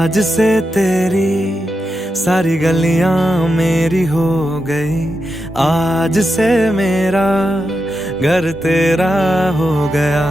आज से तेरी सारी गलियां मेरी हो गई, आज से मेरा घर तेरा हो गया।